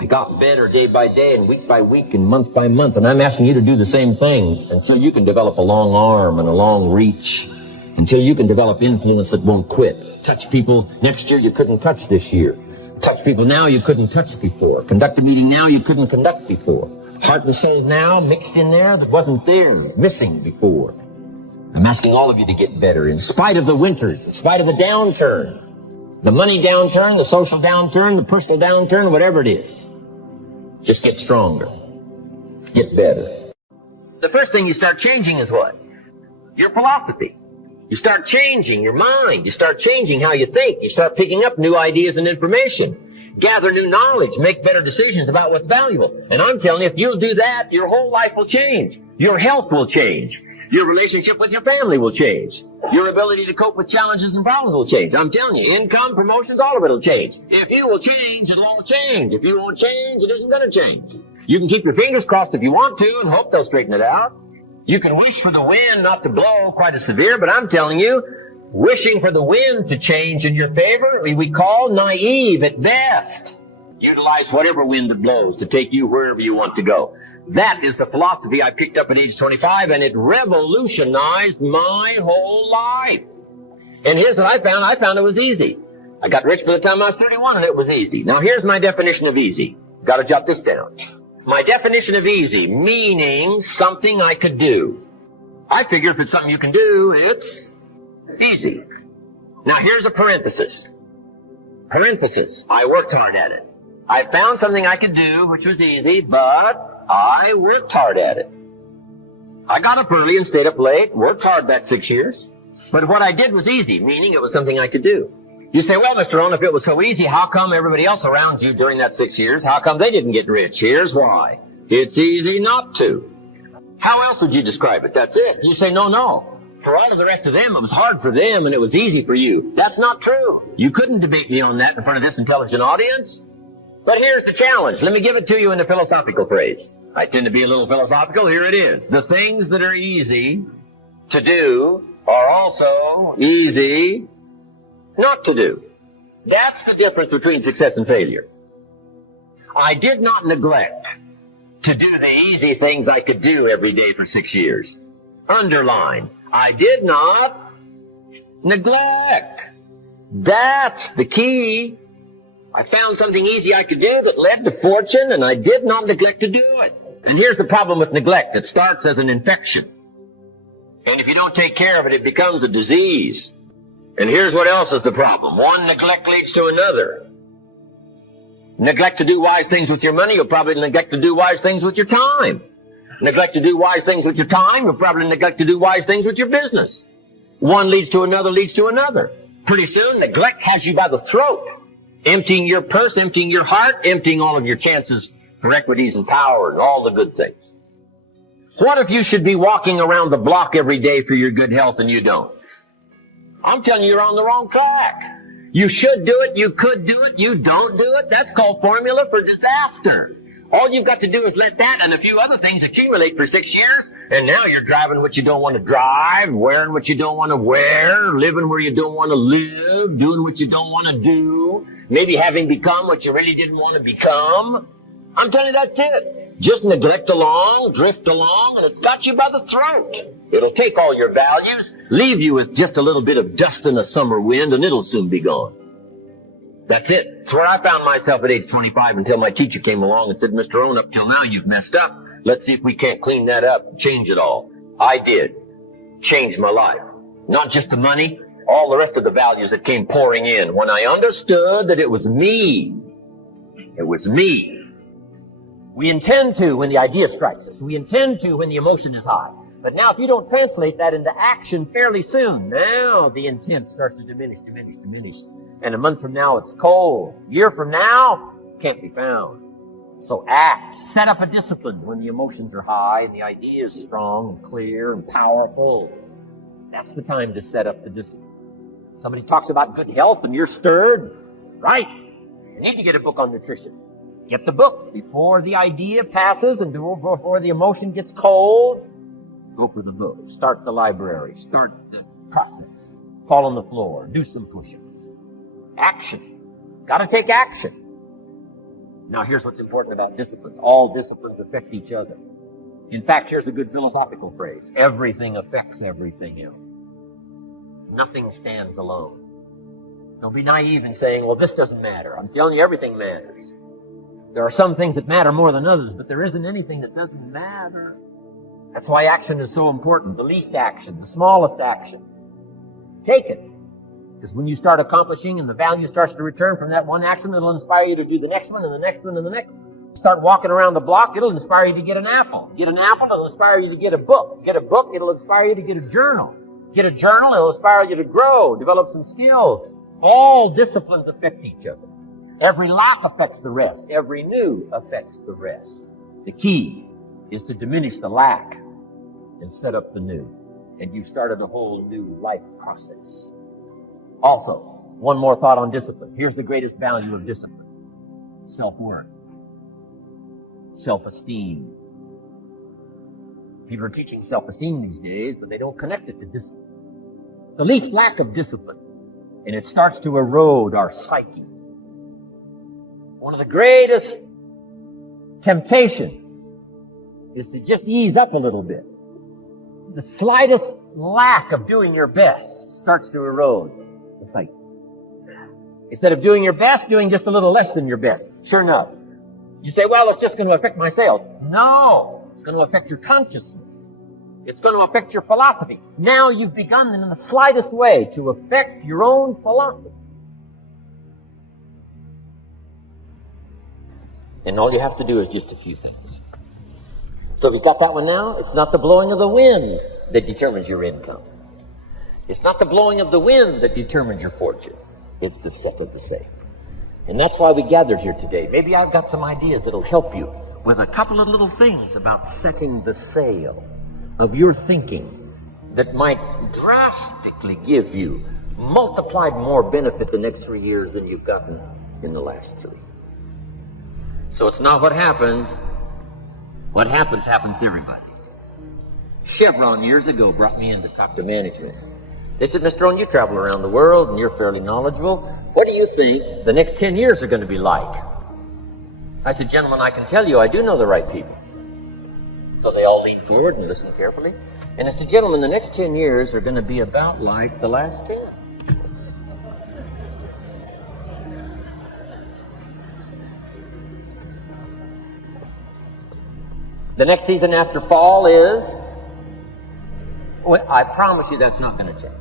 I got better day by day and week by week and month by month, and I'm asking you to do the same thing until you can develop a long arm and a long reach, until you can develop influence that won't quit. Touch people next year you couldn't touch this year. Touch people now you couldn't touch before. Conduct a meeting now you couldn't conduct before. Heart and soul now mixed in there that wasn't there, missing before. I'm asking all of you to get better in spite of the winters, in spite of the downturn. The money downturn, the social downturn, the personal downturn, whatever it is. Just get stronger. Get better. The first thing you start changing is what? Your philosophy. You start changing your mind. You start changing how you think. You start picking up new ideas and information. Gather new knowledge. Make better decisions about what's valuable. And I'm telling you, if you'll do that, your whole life will change. Your health will change. Your relationship with your family will change. Your ability to cope with challenges and problems will change. I'm telling you, income, promotions, all of it will change. If you will change, it'll all change. If you won't change, it isn't going to change. You can keep your fingers crossed if you want to and hope they'll straighten it out. You can wish for the wind not to blow quite as severe, but I'm telling you, wishing for the wind to change in your favor, we call naive at best. Utilize whatever wind that blows to take you wherever you want to go. That is the philosophy I picked up at age 25, and it revolutionized my whole life. And here's what I found. I found it was easy. I got rich by the time I was 31, and it was easy. Now, here's my definition of easy. Got to jot this down. My definition of easy, meaning something I could do. I figure if it's something you can do, it's easy. Now, here's a parenthesis. Parenthesis. I worked hard at it. I found something I could do, which was easy, but I worked hard at it. I got up early and stayed up late, worked hard that 6 years. But what I did was easy, meaning it was something I could do. You say, well, Mr. Rohn, if it was so easy, how come everybody else around you during that 6 years, how come they didn't get rich? Here's why. It's easy not to. How else would you describe it? That's it. You say, no. For all of the rest of them, it was hard for them and it was easy for you. That's not true. You couldn't debate me on that in front of this intelligent audience. But here's the challenge. Let me give it to you in a philosophical phrase. I tend to be a little philosophical. Here it is. The things that are easy to do are also easy not to do. That's the difference between success and failure. I did not neglect to do the easy things I could do every day for 6 years. Underline. I did not neglect. That's the key. I found something easy I could do that led to fortune, and I did not neglect to do it. And here's the problem with neglect. It starts as an infection. And if you don't take care of it, it becomes a disease. And here's what else is the problem. One neglect leads to another. Neglect to do wise things with your money, you'll probably neglect to do wise things with your time. Neglect to do wise things with your time, you'll probably neglect to do wise things with your business. One leads to another, leads to another. Pretty soon, neglect has you by the throat. Emptying your purse, emptying your heart, emptying all of your chances for equities and power and all the good things. What if you should be walking around the block every day for your good health and you don't? I'm telling you, you're on the wrong track. You should do it, you could do it, you don't do it. That's called formula for disaster. All you've got to do is let that and a few other things accumulate for 6 years, and now you're driving what you don't want to drive, wearing what you don't want to wear, living where you don't want to live, doing what you don't want to do, maybe having become what you really didn't want to become. I'm telling you, that's it. Just neglect along, drift along, and it's got you by the throat. It'll take all your values, leave you with just a little bit of dust in a summer wind, and it'll soon be gone. That's it. It's where I found myself at age 25 until my teacher came along and said, Mr. Rohn, up till now you've messed up. Let's see if we can't clean that up and change it all. I did. Changed my life. Not just the money, all the rest of the values that came pouring in. When I understood that it was me. It was me. We intend to when the idea strikes us. We intend to when the emotion is high. But now if you don't translate that into action fairly soon, now the intent starts to diminish. And a month from now, it's cold. A year from now, can't be found. So act. Set up a discipline when the emotions are high and the idea is strong and clear and powerful. That's the time to set up the discipline. Somebody talks about good health and you're stirred. Right. You need to get a book on nutrition. Get the book before the idea passes and before the emotion gets cold. Go for the book. Start the library. Start the process. Fall on the floor. Do some push-ups. Action. Got to take action. Now, here's what's important about discipline. All disciplines affect each other. In fact, here's a good philosophical phrase. Everything affects everything else. Nothing stands alone. Don't be naive in saying, well, this doesn't matter. I'm telling you, everything matters. There are some things that matter more than others, but there isn't anything that doesn't matter. That's why action is so important. The least action, the smallest action. Take it. Because when you start accomplishing and the value starts to return from that one action, it'll inspire you to do the next one and the next one and the next one. Start walking around the block, it'll inspire you to get an apple. Get an apple, it'll inspire you to get a book. Get a book, it'll inspire you to get a journal. Get a journal, it'll inspire you to grow, develop some skills. All disciplines affect each other. Every lack affects the rest. Every new affects the rest. The key is to diminish the lack and set up the new. And you've started a whole new life process. Also, one more thought on discipline. Here's the greatest value of discipline. Self-worth. Self-esteem. People are teaching self-esteem these days, but they don't connect it to discipline. The least lack of discipline, and it starts to erode our psyche. One of the greatest temptations is to just ease up a little bit. The slightest lack of doing your best starts to erode the psyche. Instead of doing your best, doing just a little less than your best. Sure enough. You say, well, it's just going to affect my sales. No, it's going to affect your consciousness. It's going to affect your philosophy. Now you've begun in the slightest way to affect your own philosophy. And all you have to do is just a few things. So if you got that one now, it's not the blowing of the wind that determines your income. It's not the blowing of the wind that determines your fortune. It's the set of the sail. And that's why we gathered here today. Maybe I've got some ideas that'll help you with a couple of little things about setting the sail of your thinking that might drastically give you multiplied more benefit the next 3 years than you've gotten in the last 3. So it's not what happens. What happens to everybody. Chevron years ago brought me in to talk to management. They said, Mr. Rohn, you travel around the world and you're fairly knowledgeable. What do you think the next 10 years are going to be like? I said, gentlemen, I can tell you I do know the right people. So they all leaned forward and listened carefully. And I said, gentlemen, the next 10 years are going to be about like the last 10. The next season after fall is, well, I promise you that's not going to change.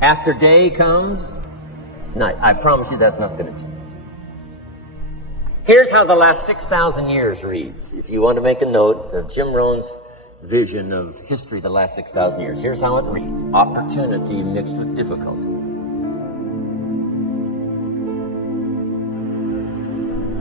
After day comes night. I promise you that's not going to change. Here's how the last 6,000 years reads. If you want to make a note of Jim Rohn's vision of history the last 6,000 years, here's how it reads. Opportunity mixed with difficulty.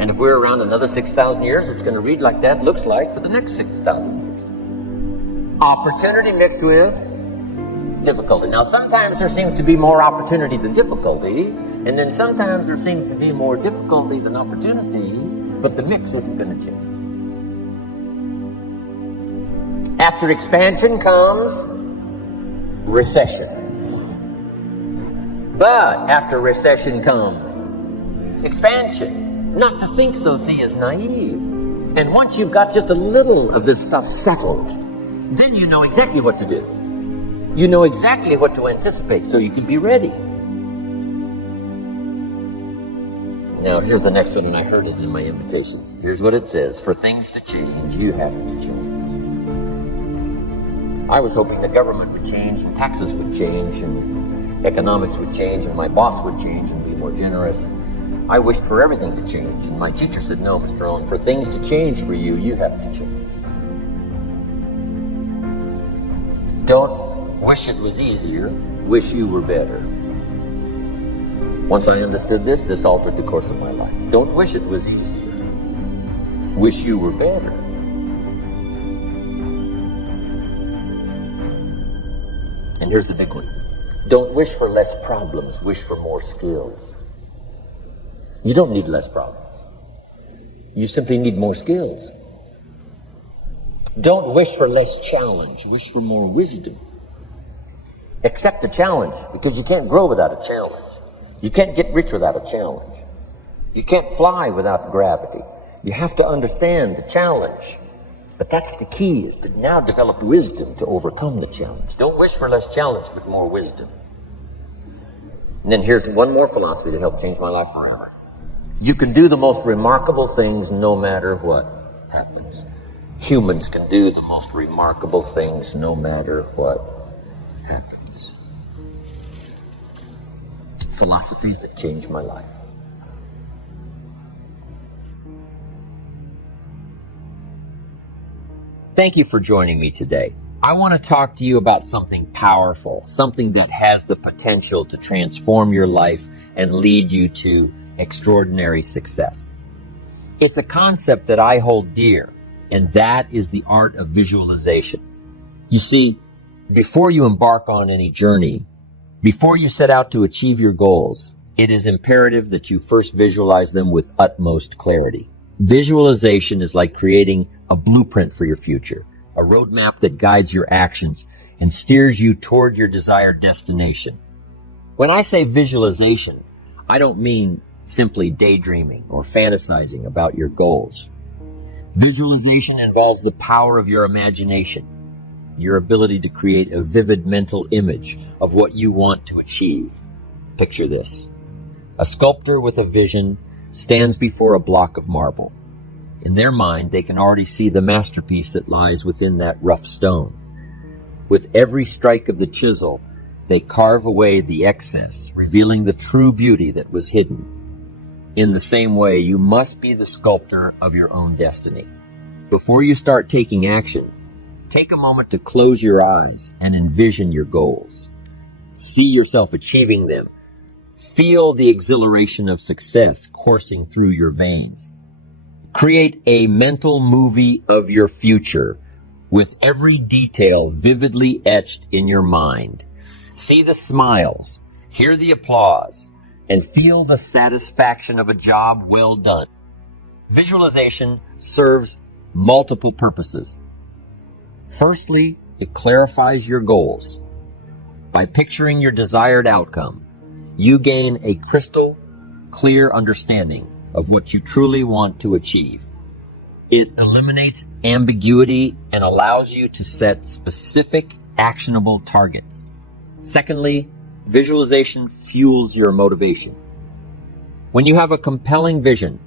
And if we're around another 6,000 years, it's going to read like that looks like for the next 6,000 years. Opportunity mixed with difficulty. Now, sometimes there seems to be more opportunity than difficulty, and then sometimes there seems to be more difficulty than opportunity, but the mix isn't going to change. After expansion comes recession. But after recession comes expansion. Not to think so, see, is naive. And once you've got just a little of this stuff settled, then you know exactly what to do. You know exactly what to anticipate, so you can be ready. Now, here's the next one, and I heard it in my invitation. Here's what it says. For things to change, you have to change. I was hoping the government would change, and taxes would change, and economics would change, and my boss would change and be more generous. I wished for everything to change, and my teacher said, no, Mr. Rohn, for things to change for you, you have to change. Don't wish it was easier, wish you were better. Once I understood this, this altered the course of my life. Don't wish it was easier, wish you were better. And here's the big one. Don't wish for less problems, wish for more skills. You don't need less problems. You simply need more skills. Don't wish for less challenge. Wish for more wisdom. Accept the challenge, because you can't grow without a challenge. You can't get rich without a challenge. You can't fly without gravity. You have to understand the challenge. But that's the key, is to now develop wisdom to overcome the challenge. Don't wish for less challenge, but more wisdom. And then here's one more philosophy that helped change my life forever. You can do the most remarkable things no matter what happens. Humans can do the most remarkable things no matter what happens. Philosophies that changed my life. Thank you for joining me today. I want to talk to you about something powerful, something that has the potential to transform your life and lead you to extraordinary success. It's a concept that I hold dear, and that is the art of visualization. You see, before you embark on any journey, before you set out to achieve your goals, it is imperative that you first visualize them with utmost clarity. Visualization is like creating a blueprint for your future, a roadmap that guides your actions and steers you toward your desired destination. When I say visualization, I don't mean simply daydreaming or fantasizing about your goals. Visualization involves the power of your imagination, your ability to create a vivid mental image of what you want to achieve. Picture this. A sculptor with a vision stands before a block of marble. In their mind, they can already see the masterpiece that lies within that rough stone. With every strike of the chisel, they carve away the excess, revealing the true beauty that was hidden. In the same way, you must be the sculptor of your own destiny. Before you start taking action, take a moment to close your eyes and envision your goals. See yourself achieving them. Feel the exhilaration of success coursing through your veins. Create a mental movie of your future with every detail vividly etched in your mind. See the smiles, hear the applause, and feel the satisfaction of a job well done. Visualization serves multiple purposes. Firstly, it clarifies your goals. By picturing your desired outcome, you gain a crystal clear understanding of what you truly want to achieve. It eliminates ambiguity and allows you to set specific, actionable targets. Secondly, visualization fuels your motivation. When you have a compelling vision,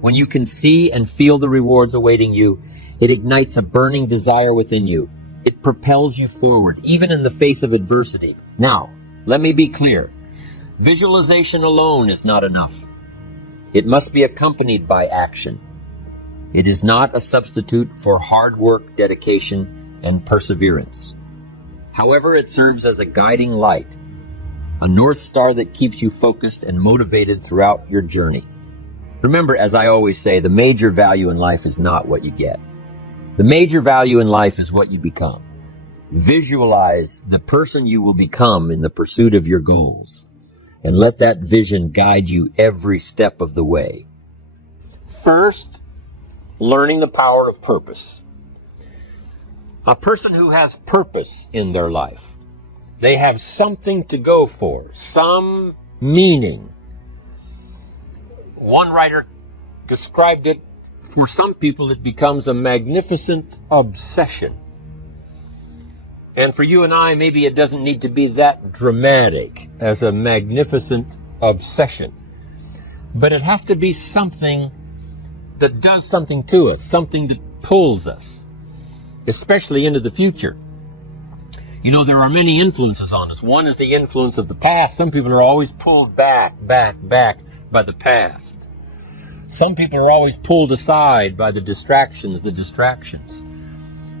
when you can see and feel the rewards awaiting you, it ignites a burning desire within you. It propels you forward, even in the face of adversity. Now, let me be clear. Visualization alone is not enough. It must be accompanied by action. It is not a substitute for hard work, dedication, and perseverance. However, it serves as a guiding light, a north star that keeps you focused and motivated throughout your journey. Remember, as I always say, the major value in life is not what you get. The major value in life is what you become. Visualize the person you will become in the pursuit of your goals, and let that vision guide you every step of the way. First, learning the power of purpose. A person who has purpose in their life, they have something to go for, some meaning. One writer described it, for some people it becomes a magnificent obsession. And for you and I, maybe it doesn't need to be that dramatic as a magnificent obsession. But it has to be something that does something to us, something that pulls us, especially into the future. You know, there are many influences on us. One is the influence of the past. Some people are always pulled back by the past. Some people are always pulled aside by the distractions.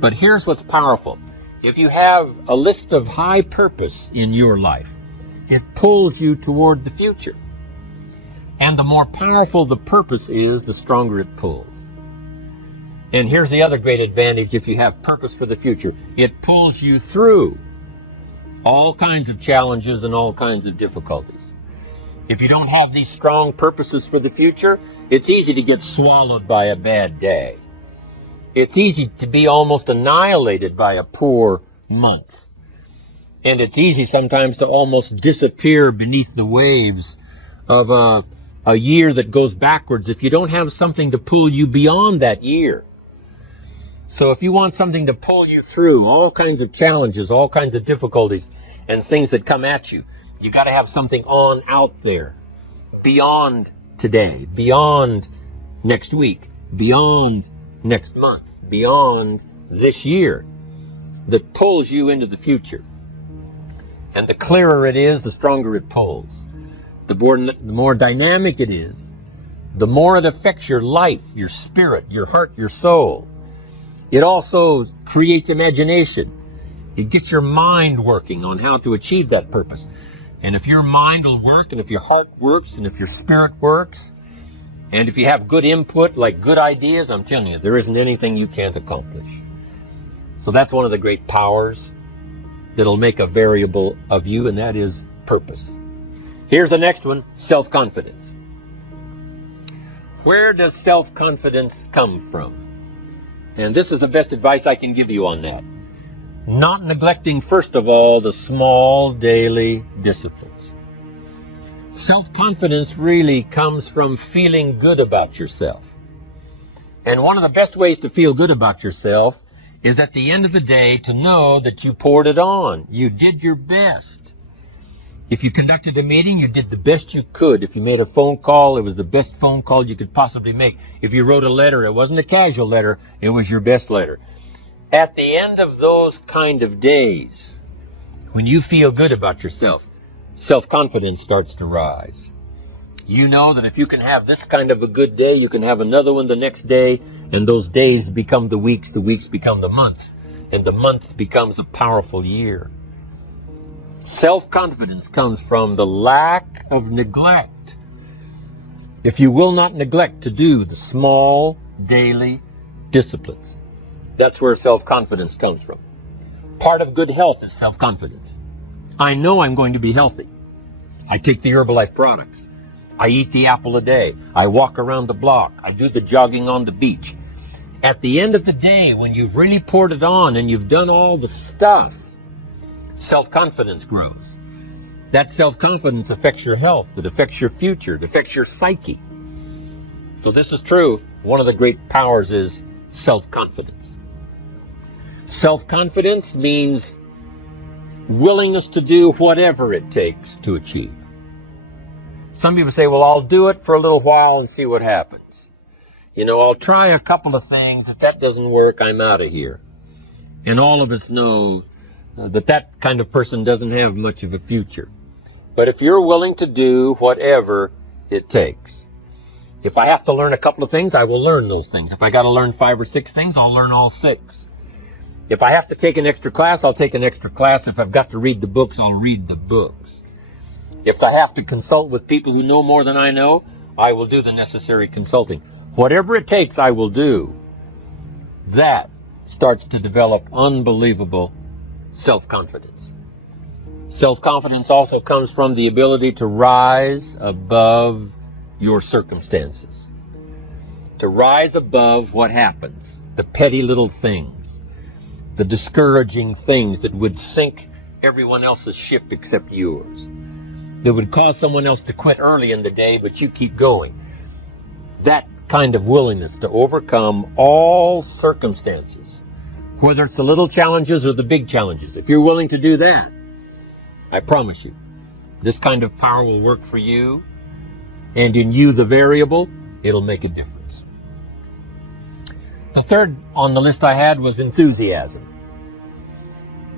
But here's what's powerful. If you have a list of high purpose in your life, it pulls you toward the future. And the more powerful the purpose is, the stronger it pulls. And here's the other great advantage if you have purpose for the future. It pulls you through all kinds of challenges and all kinds of difficulties. If you don't have these strong purposes for the future, it's easy to get swallowed by a bad day. It's easy to be almost annihilated by a poor month. And it's easy sometimes to almost disappear beneath the waves of a a year that goes backwards if you don't have something to pull you beyond that year. So if you want something to pull you through all kinds of challenges, all kinds of difficulties, and things that come at you, you got to have something on out there, beyond today, beyond next week, beyond next month, beyond this year, that pulls you into the future. And the clearer it is, the stronger it pulls. The more dynamic it is, the more it affects your life, your spirit, your heart, your soul. It also creates imagination. It gets your mind working on how to achieve that purpose. And if your mind will work, and if your heart works, and if your spirit works, and if you have good input, like good ideas, I'm telling you, there isn't anything you can't accomplish. So that's one of the great powers that'll make a variable of you, and that is purpose. Here's the next one, self-confidence. Where does self-confidence come from? And this is the best advice I can give you on that. Not neglecting, first of all, the small daily disciplines. Self-confidence really comes from feeling good about yourself. And one of the best ways to feel good about yourself is at the end of the day to know that you poured it on. You did your best. If you conducted a meeting, you did the best you could. If you made a phone call, it was the best phone call you could possibly make. If you wrote a letter, it wasn't a casual letter, it was your best letter. At the end of those kind of days, when you feel good about yourself, self-confidence starts to rise. You know that if you can have this kind of a good day, you can have another one the next day, and those days become the weeks become the months, and the month becomes a powerful year. Self-confidence comes from the lack of neglect. If you will not neglect to do the small daily disciplines, that's where self-confidence comes from. Part of good health is self-confidence. I know I'm going to be healthy. I take the Herbalife products. I eat the apple a day. I walk around the block. I do the jogging on the beach. At the end of the day, when you've really poured it on and you've done all the stuff, self-confidence grows. That self-confidence affects your health. It affects your future. It affects your psyche. So this is true. One of the great powers is self-confidence. Self-confidence means willingness to do whatever it takes to achieve. Some people say, well, I'll do it for a little while and see what happens. You know, I'll try a couple of things. If that doesn't work, I'm out of here. And all of us know that kind of person doesn't have much of a future. But if you're willing to do whatever it takes, if I have to learn a couple of things, I will learn those things. If I got to learn 5 or 6 things, I'll learn all 6. If I have to take an extra class, I'll take an extra class. If I've got to read the books, I'll read the books. If I have to consult with people who know more than I know, I will do the necessary consulting. Whatever it takes, I will do. That starts to develop unbelievable self-confidence. Self-confidence also comes from the ability to rise above your circumstances. To rise above what happens, the petty little things, the discouraging things that would sink everyone else's ship except yours, that would cause someone else to quit early in the day, but you keep going. That kind of willingness to overcome all circumstances, whether it's the little challenges or the big challenges. If you're willing to do that, I promise you, this kind of power will work for you, and in you, the variable, it'll make a difference. The third on the list I had was enthusiasm.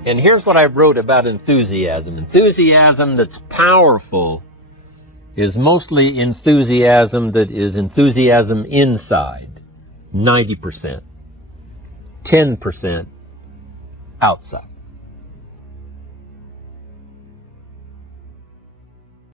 And here's what I wrote about enthusiasm. Enthusiasm that's powerful is mostly enthusiasm that is enthusiasm inside, 90%, 10% outside.